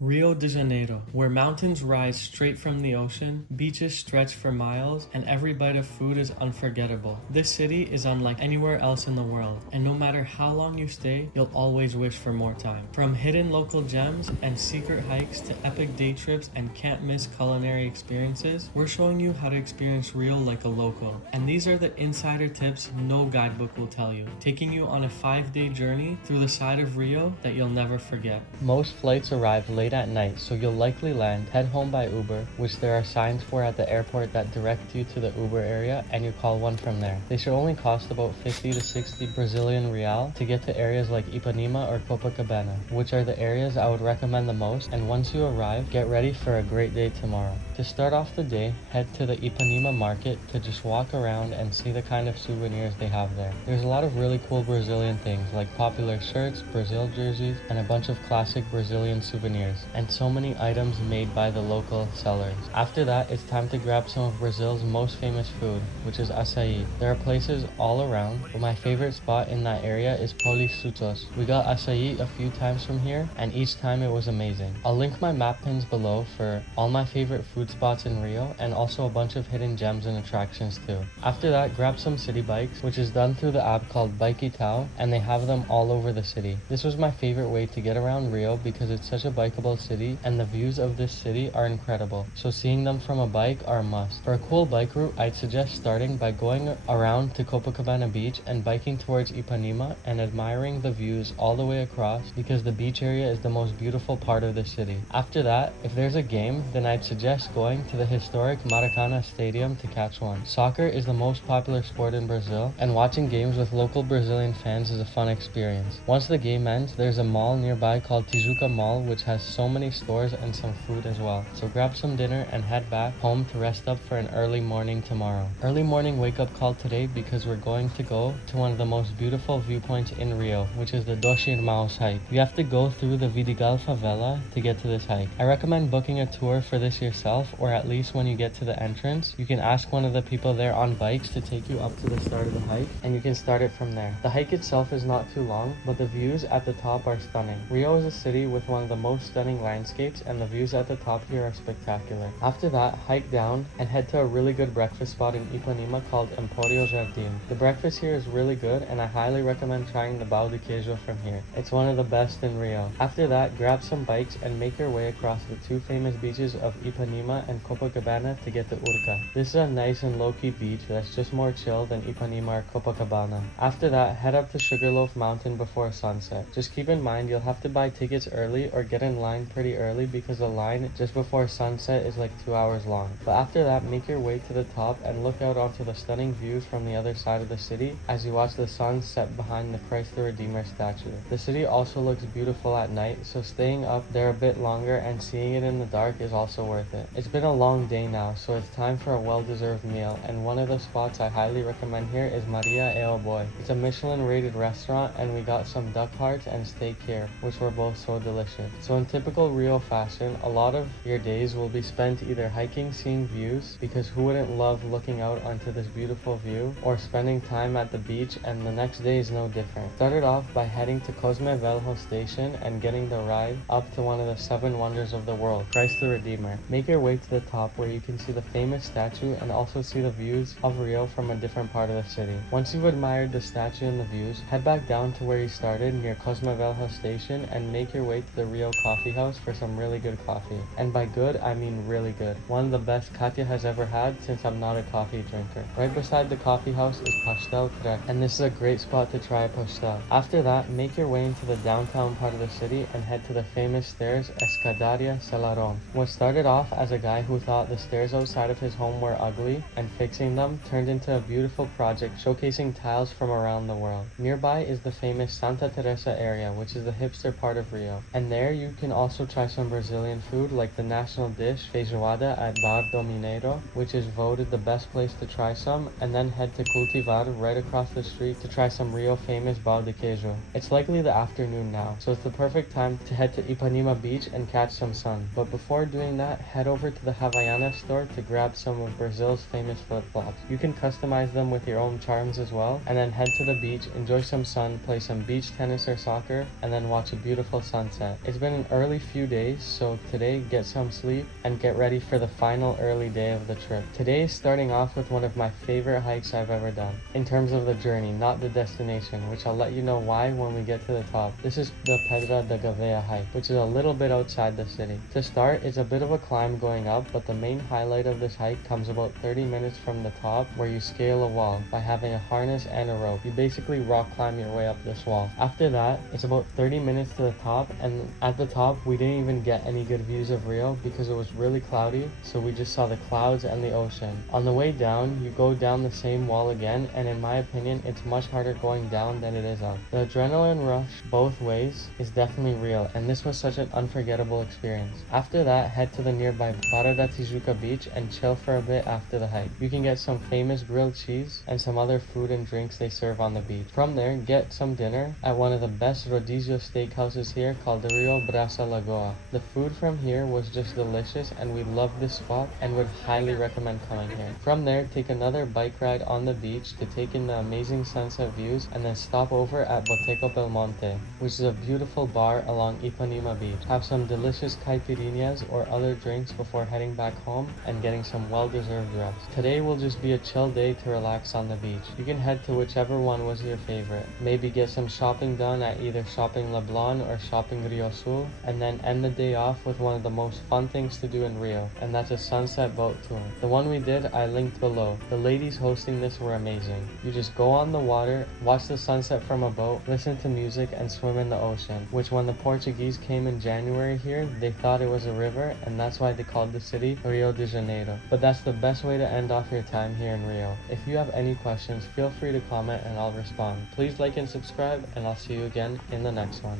Rio de Janeiro, where mountains rise straight from the ocean, beaches stretch for miles, and every bite of food is unforgettable. This city is unlike anywhere else in the world, and no matter how long you stay, you'll always wish for more time. From hidden local gems and secret hikes to epic day trips and can't miss culinary experiences, we're showing you how to experience Rio like a local. And these are the insider tips no guidebook will tell you, taking you on a 5-day journey through the side of Rio that you'll never forget. Most flights arrive late at night, so you'll likely land, head home by Uber, which there are signs for at the airport that direct you to the Uber area, and you call one from there. They should only cost about 50 to 60 Brazilian real to get to areas like Ipanema or Copacabana, which are the areas I would recommend the most, and once you arrive, get ready for a great day tomorrow. To start off the day, head to the Ipanema market to just walk around and see the kind of souvenirs they have there. There's a lot of really cool Brazilian things like popular shirts, Brazil jerseys, and a bunch of classic Brazilian souvenirs, and so many items made by the local sellers. After that, it's time to grab some of Brazil's most famous food, which is açaí. There are places all around, but my favorite spot in that area is Sutos. We got açaí a few times from here, and each time it was amazing. I'll link my map pins below for all my favorite food spots in Rio, and also a bunch of hidden gems and attractions too. After that, grab some city bikes, which is done through the app called Bikeitao, and they have them all over the city. This was my favorite way to get around Rio because it's such a bikeable city, and the views of this city are incredible, so seeing them from a bike are a must. For a cool bike route, I'd suggest starting by going around to Copacabana Beach and biking towards Ipanema and admiring the views all the way across because the beach area is the most beautiful part of the city. After that, if there's a game, then I'd suggest going to the historic Maracana Stadium to catch one. Soccer is the most popular sport in Brazil, and watching games with local Brazilian fans is a fun experience. Once the game ends, there's a mall nearby called Tijuca Mall, which has so many stores and some food as well. So grab some dinner and head back home to rest up for an early morning tomorrow. Early morning wake up call today because we're going to go to one of the most beautiful viewpoints in Rio, which is the Dois Irmãos hike. You have to go through the Vidigal favela to get to this hike. I recommend booking a tour for this yourself, or at least when you get to the entrance, you can ask one of the people there on bikes to take you up to the start of the hike, and you can start it from there. The hike itself is not too long, but the views at the top are stunning. Rio is a city with one of the most stunning landscapes, and the views at the top here are spectacular. After that, hike down and head to a really good breakfast spot in Ipanema called Emporio Jardim. The breakfast here is really good, and I highly recommend trying the pão de queijo from here. It's one of the best in Rio. After that, grab some bikes and make your way across the two famous beaches of Ipanema and Copacabana to get to Urca. This is a nice and low-key beach that's just more chill than Ipanema or Copacabana. After that, head up to Sugarloaf Mountain before sunset. Just keep in mind you'll have to buy tickets early or get in line pretty early because the line just before sunset is like 2 hours long. But after that, make your way to the top and look out onto the stunning views from the other side of the city as you watch the sun set behind the Christ the Redeemer statue. The city also looks beautiful at night, so staying up there a bit longer and seeing it in the dark is also worth it. It's been a long day now, so it's time for a well-deserved meal, and one of the spots I highly recommend here is Maria e o Boi. It's a Michelin-rated restaurant, and we got some duck hearts and steak here, which were both so delicious. So in typical Rio fashion, a lot of your days will be spent either hiking, seeing views, because who wouldn't love looking out onto this beautiful view, or spending time at the beach, and the next day is no different. Started off by heading to Cosme Velho station and getting the ride up to one of the 7 wonders of the world, Christ the Redeemer. Make your way to the top where you can see the famous statue and also see the views of Rio from a different part of the city. Once you've admired the statue and the views, head back down to where you started near Cosme Velho station and make your way to the Rio Coffee House for some really good coffee. And by good, I mean really good. One of the best Katya has ever had since I'm not a coffee drinker. Right beside the coffee house is Pastel Crack, and this is a great spot to try a pastel. After that, make your way into the downtown part of the city and head to the famous stairs Escadaria Celaron. What started off as a guy who thought the stairs outside of his home were ugly and fixing them turned into a beautiful project showcasing tiles from around the world. Nearby is the famous Santa Teresa area, which is the hipster part of Rio. And there you can also try some Brazilian food like the national dish feijoada at Bar do Mineiro, which is voted the best place to try some, and then head to Cultivar right across the street to try some Rio famous pão de queijo. It's likely the afternoon now, so it's the perfect time to head to Ipanema Beach and catch some sun. But before doing that, head over to the Havaiana store to grab some of Brazil's famous flip-flops. You can customize them with your own charms as well, and then head to the beach, enjoy some sun, play some beach tennis or soccer, and then watch a beautiful sunset. It's been an early really few days, so today get some sleep and get ready for the final early day of the trip. Today is starting off with one of my favorite hikes I've ever done, in terms of the journey, not the destination, which I'll let you know why when we get to the top. This is the Pedra de Gavea hike, which is a little bit outside the city. To start, it's a bit of a climb going up, but the main highlight of this hike comes about 30 minutes from the top, where you scale a wall by having a harness and a rope. You basically rock climb your way up this wall. After that, it's about 30 minutes to the top, and at the top we didn't even get any good views of Rio because it was really cloudy, so we just saw the clouds and the ocean. On the way down, you go down the same wall again, and in my opinion it's much harder going down than it is up. The adrenaline rush both ways is definitely real, and this was such an unforgettable experience. After that, head to the nearby Barra da Tijuca beach and chill for a bit after the hike. You can get some famous grilled cheese and some other food and drinks they serve on the beach. From there, get some dinner at one of the best rodizio steakhouses here called the Rio Brasa Lagoa. The food from here was just delicious, and we loved this spot and would highly recommend coming here. From there, take another bike ride on the beach to take in the amazing sunset views, and then stop over at Boteco Belmonte, which is a beautiful bar along Ipanema Beach. Have some delicious caipirinhas or other drinks before heading back home and getting some well-deserved rest. Today will just be a chill day to relax on the beach. You can head to whichever one was your favorite. Maybe get some shopping done at either Shopping Leblon or Shopping Rio Sul, and then end the day off with one of the most fun things to do in Rio, and that's a sunset boat tour. The one we did, I linked below. The ladies hosting this were amazing. You just go on the water, watch the sunset from a boat, listen to music, and swim in the ocean, which when the Portuguese came in January here, they thought it was a river, and that's why they called the city Rio de Janeiro. But that's the best way to end off your time here in Rio. If you have any questions, feel free to comment and I'll respond. Please like and subscribe, and I'll see you again in the next one.